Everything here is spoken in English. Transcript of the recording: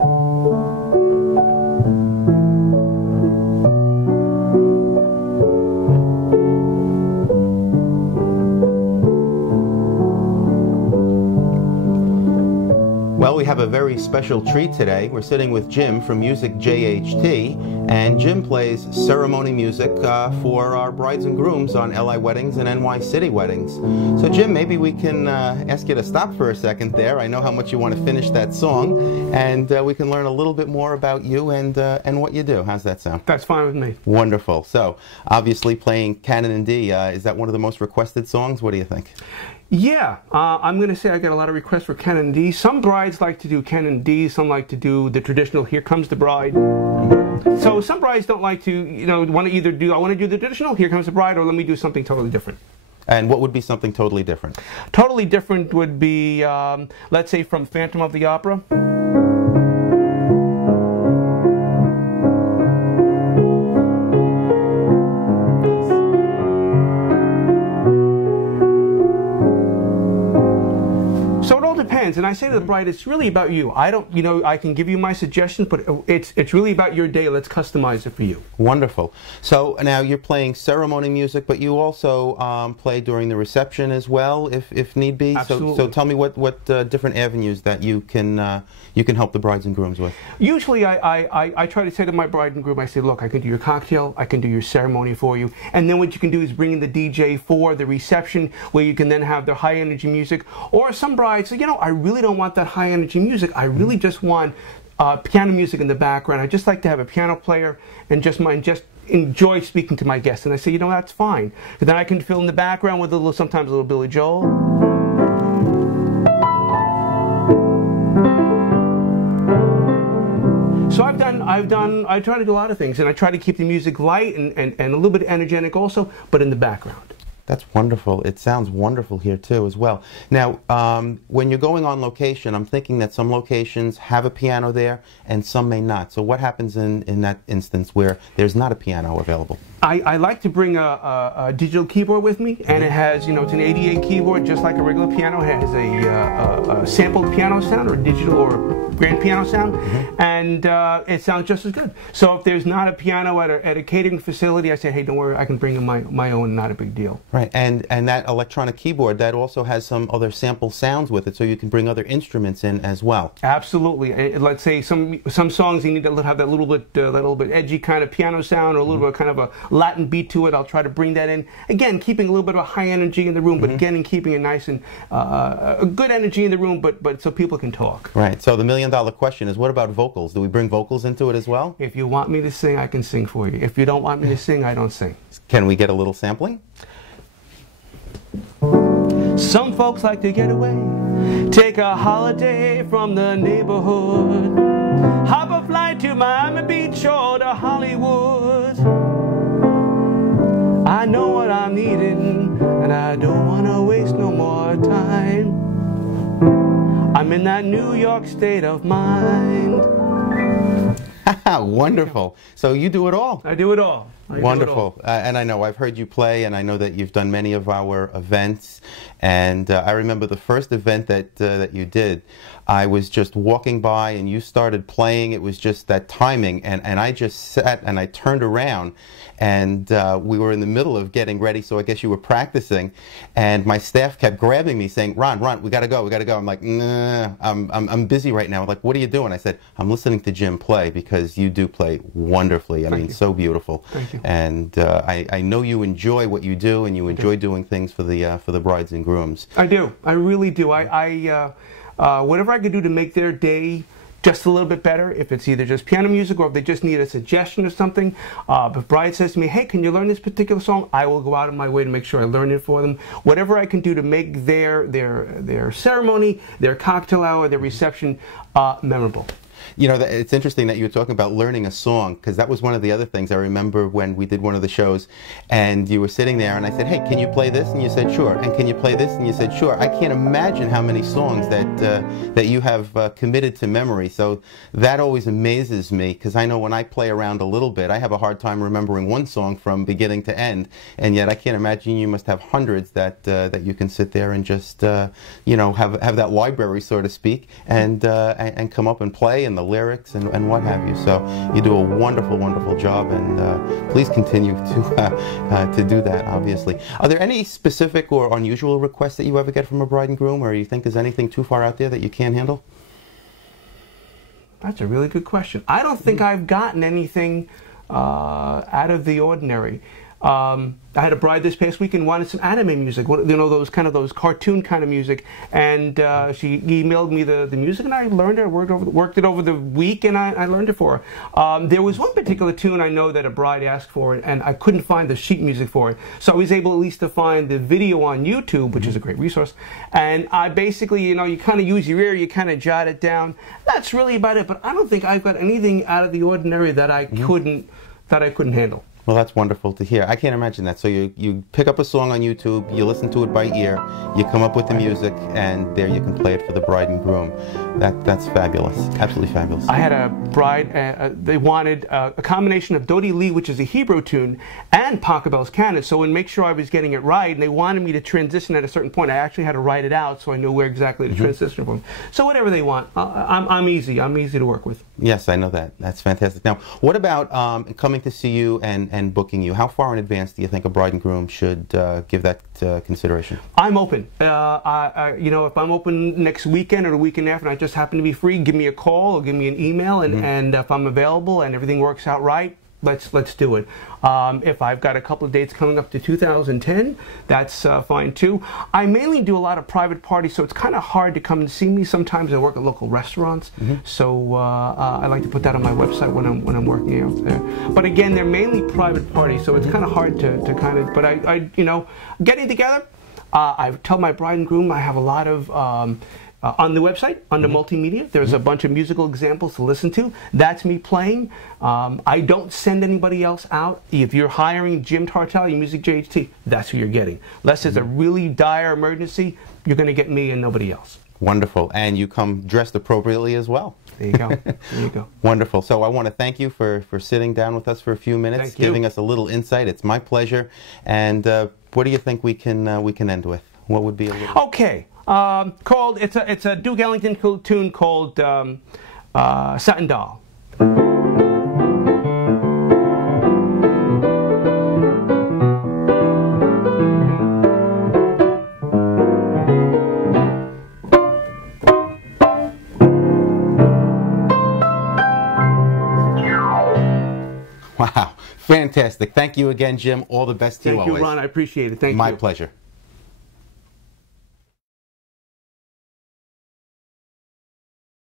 Well, we have a very special treat today. We're sitting with Jim from Music JHT, and Jim plays ceremony music for our brides and grooms on LIWeddings and NY City Weddings. So Jim, maybe we can ask you to stop for a second there. I know how much you want to finish that song, and we can learn a little bit more about you and what you do. How's that sound? That's fine with me. Wonderful. So, obviously playing Canon in D, is that one of the most requested songs? What do you think? Yeah, I'm going to say I get a lot of requests for Canon D. Some brides like to do Canon D, some like to do the traditional Here Comes the Bride. So some brides don't like to, want to either do, I want to do the traditional Here Comes the Bride, or let me do something totally different. And what would be something totally different? Totally different would be, let's say, from Phantom of the Opera. And I say to the bride, it's really about you. I don't, I can give you my suggestions, but it's really about your day. Let's customize it for you. Wonderful. So now you're playing ceremony music, but you also play during the reception as well, if need be. Absolutely. So tell me what different avenues that you can help the brides and grooms with. Usually, I try to say to my bride and groom, I say, look, I can do your cocktail, I can do your ceremony for you, and then what you can do is bring in the DJ for the reception, where you can then have their high energy music. Or some brides say, I really don't want that high energy music. I really just want piano music in the background. I just like to have a piano player and just enjoy speaking to my guests. And I say, that's fine. But then I can fill in the background with sometimes a little Billy Joel. So I try to do a lot of things, and I try to keep the music light and a little bit energetic also, but in the background. That's wonderful. It sounds wonderful here too as well. Now, when you're going on location, I'm thinking that some locations have a piano there and some may not. So what happens in that instance where there's not a piano available? I like to bring a digital keyboard with me, and it has, it's an 88 keyboard, just like a regular piano. It has a sampled piano sound, or a digital or grand piano sound, and it sounds just as good. So if there's not a piano at a catering facility, I say, hey, don't worry, I can bring in my own, not a big deal. Right, and that electronic keyboard, that also has some other sample sounds with it, so you can bring other instruments in as well. Absolutely. Let's say some songs you need to have that little bit edgy kind of piano sound, or a little bit kind of a Latin beat to it. I'll try to bring that in. Again, keeping a little bit of a high energy in the room, but again, and keeping it nice and a good energy in the room, but so people can talk. Right. So the million-dollar question is, what about vocals? Do we bring vocals into it as well? If you want me to sing, I can sing for you. If you don't want me to sing, I don't sing. Can we get a little sampling? Some folks like to get away, take a holiday from the neighborhood, hop a flight to Miami Beach or to Hollywood. I know what I'm needing, and I don't want to waste no more time. I'm in that New York state of mind. Wonderful. So you do it all. I do it all. Wonderful. And I know I've heard you play, and I know that you've done many of our events. And I remember the first event that you did, I was just walking by and you started playing. It was just that timing, and I just sat and I turned around, and we were in the middle of getting ready, so I guess you were practicing, and my staff kept grabbing me saying, Ron, we gotta go, we gotta go. I'm like, nah, I'm busy right now. Like, what are you doing? I said, I'm listening to Jim play, because you do play wonderfully. I mean, so beautiful. Thank you. And I know you enjoy what you do, and you enjoy doing things for the brides and grooms. I do. I really do. Whatever I could do to make their day just a little bit better, if it's either just piano music or if they just need a suggestion or something. If a bride says to me, hey, can you learn this particular song? I will go out of my way to make sure I learn it for them. Whatever I can do to make their ceremony, their cocktail hour, their reception memorable. You know, it's interesting that you were talking about learning a song, because that was one of the other things I remember when we did one of the shows, and you were sitting there and I said, hey, can you play this? And you said, sure. And can you play this? And you said, sure. I can't imagine how many songs that you have committed to memory. So that always amazes me, because I know when I play around a little bit, I have a hard time remembering one song from beginning to end, and yet I can't imagine you must have hundreds that you can sit there and just you know, have that library, so to speak, and come up and play, and the lyrics and what have you. So you do a wonderful, wonderful job, and please continue to do that, obviously. Are there any specific or unusual requests that you ever get from a bride and groom, or you think there's anything too far out there that you can't handle? That's a really good question. I don't think I've gotten anything out of the ordinary. I had a bride this past week and wanted some anime music, you know, those cartoon kind of music, and she emailed me the music, and I learned it, worked it over the week, and I learned it for her. There was one particular tune I know that a bride asked for, and I couldn't find the sheet music for it, so I was able at least to find the video on YouTube, which is a great resource, and I basically, you know, you kind of use your ear, you kind of jot it down. That's really about it, but I don't think I've got anything out of the ordinary that I couldn't handle. Well, that's wonderful to hear. I can't imagine that. So you pick up a song on YouTube, you listen to it by ear, you come up with the music, and there you can play it for the bride and groom. That's fabulous. Absolutely fabulous. I had a bride, they wanted a combination of Dodi Lee, which is a Hebrew tune, and Pachelbel's Canon, so to make sure I was getting it right, and they wanted me to transition at a certain point. I actually had to write it out so I knew where exactly to transition from. So whatever they want, I'm easy. I'm easy to work with. Yes, I know that. That's fantastic. Now, what about coming to see you and booking you? How far in advance do you think a bride and groom should give that consideration? I'm open. You know, if I'm open next weekend or the weekend after and I just happen to be free, give me a call or give me an email, and if I'm available and everything works out right, let's do it. If I've got a couple of dates coming up to 2010, that's fine too. I mainly do a lot of private parties, so it's kind of hard to come and see me. Sometimes I work at local restaurants, so I like to put that on my website when I'm working out there. But again, they're mainly private parties, so it's kind of hard to kind of. But I you know, getting together, I tell my bride and groom I have a lot of. On the website, under multimedia, there's a bunch of musical examples to listen to. That's me playing. I don't send anybody else out. If you're hiring Jim Tartaglia, Music JHT, that's who you're getting. Unless there's a really dire emergency, you're going to get me and nobody else. Wonderful. And you come dressed appropriately as well. There you go. There you go. Wonderful. So I want to thank you for sitting down with us for a few minutes, giving us a little insight. It's my pleasure. And what do you think we can end with? What would be a little... Okay. It's a Duke Ellington tune called Satin Doll. Wow, fantastic. Thank you again, Jim. All the best to you always. Thank you, Ron. I appreciate it. Thank you. My pleasure.